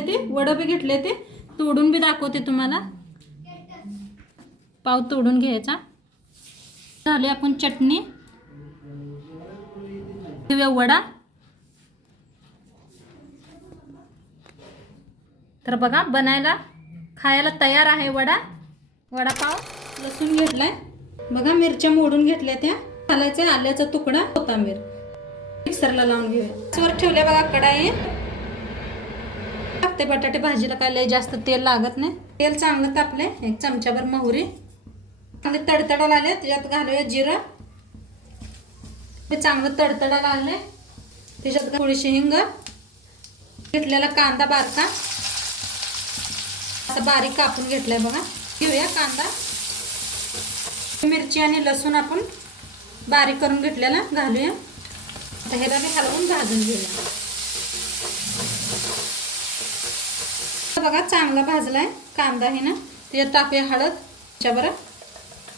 ते वडं बी घेतले ते. तोडून बी दाखवते तुम्हाला. पाव तोडून घ्यायचा. झाले आपण चटणी. घेऊया वडा. तर बघा बनायला खायला तयार आहे वडा. वडापाव लसूण घेतलाय. बघा मिरच्या मोडून घेतल्या त्या. घालायच्या आल्याचा तुकडा कोथंबीर. मिक्सरला लावून घेऊया. वर ठेवल्या बघा कढाई. ते बटाटे भाजीला काय लय जास्त तेल लागत नाही. तेल चांगलं तापले एक चमच्याभर मोहरी. चांगले तडतडाला आले त्याच्यात घालूया जिरं. ते चांगलं तडतडाला आले त्याच्यात थोडीशी हिंग. घेतलेला कांदा बारका. असं बारीक कापून घेतलाय बघा. घेऊया कांदा. मिरची आणि लसूण आपण बारीक करून घेतलेला घालूया. आता ह्याला मी हलवून भाजून घेऊया. बघा चांगला भाजलाय. कांदा हे ना त्याच्यात टाकूया हळद त्याच्याबरोबर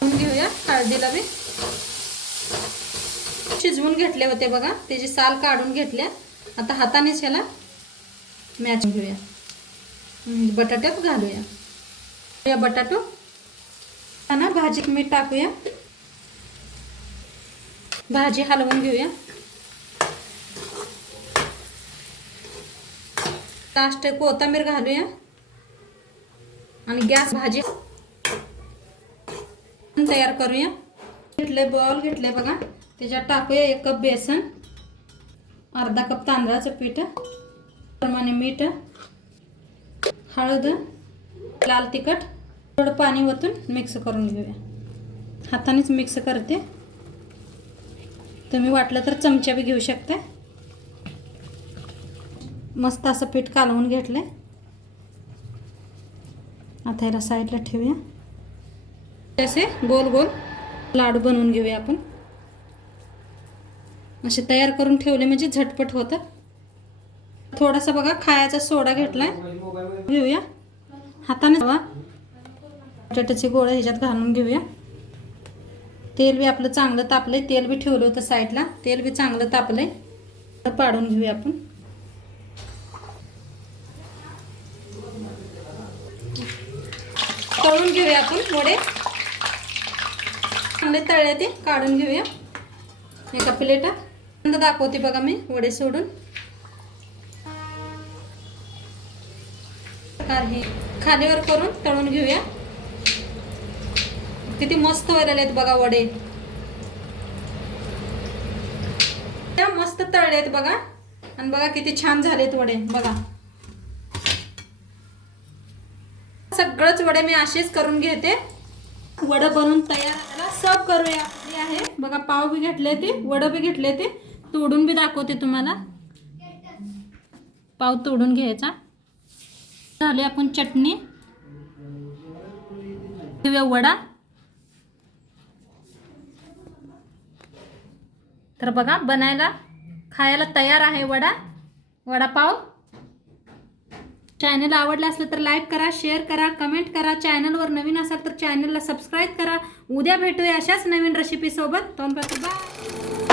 धुवून घेऊया हळदीला बी. शिजवून घेतले होते बघा त्याची साल काढून घेतल्या. आता हातानेच ह्याला मॅच घेऊया बटाट्यात घालूया. या बटाटो. ना भाजीत मीठ टाकूया. भाजी हलवून घेऊया. लास्ट कोथंबीर घालूया. आणि गॅस भाजी तयार करूया. घेतले बॉल घेतले बघा. त्याच्यात टाकूया एक कप बेसन अर्धा कप तांदळाचं पीठ प्रमाणे मीठ हळद लाल तिखट थोडं पाणी ओतून मिक्स करून घेऊया. हातानेच मिक्स करते. तुम्ही वाटलं तर चमचा बी घेऊ शकता मस्त असं पीठ कालवून घेतलंय. आता याला साईडला ठेवूया. असे गोल गोल लाडू बनवून घेऊया आपण. असे तयार करून ठेवले म्हणजे झटपट होतं. थोडासा बघा खायचा सोडा घेतलाय. घेऊया. हाताने बटाट्याचे गोळे ह्याच्यात घालून घेऊया. तेल बी आपलं चांगलं तापलंय. तेल बी ठेवलं होतं साईडला तेल बी चांगलं तापलंय. आहे पाडून घेऊया आपण. तळून घेऊया आपण वडे. चांगले तळले ते काढून घेऊया. एका प्लेटात. नंतर दाखवते बघा मी वडे सोडून. हे खालीवर करून तळून घेऊया. किती मस्त व्हायला आहेत बघा वडे. त्या मस्त तळले आहेत बघा. आणि बघा किती छान झालेत वडे बघा. सगळंच वडे मी असेच करून घेते. वडं बनवून तयार सर्व करूया. हे आहे. बघा पाव बी घेतले ते वडं बी घेतले ते. तोडून बी दाखवते तुम्हाला. पाव तोडून घ्यायचा. झाली आपण चटणी. घेऊया वडा. तर बघा बनायला खायला तयार आहे वडा. वडापाव. चॅनल आवडलं असलं तर लाईक करा शेअर करा कमेंट करा. चॅनलवर नवीन असाल तर चॅनलला सबस्क्राईब करा. उद्या भेटूया अशाच नवीन रेसिपीसोबत तोंडपासून बाय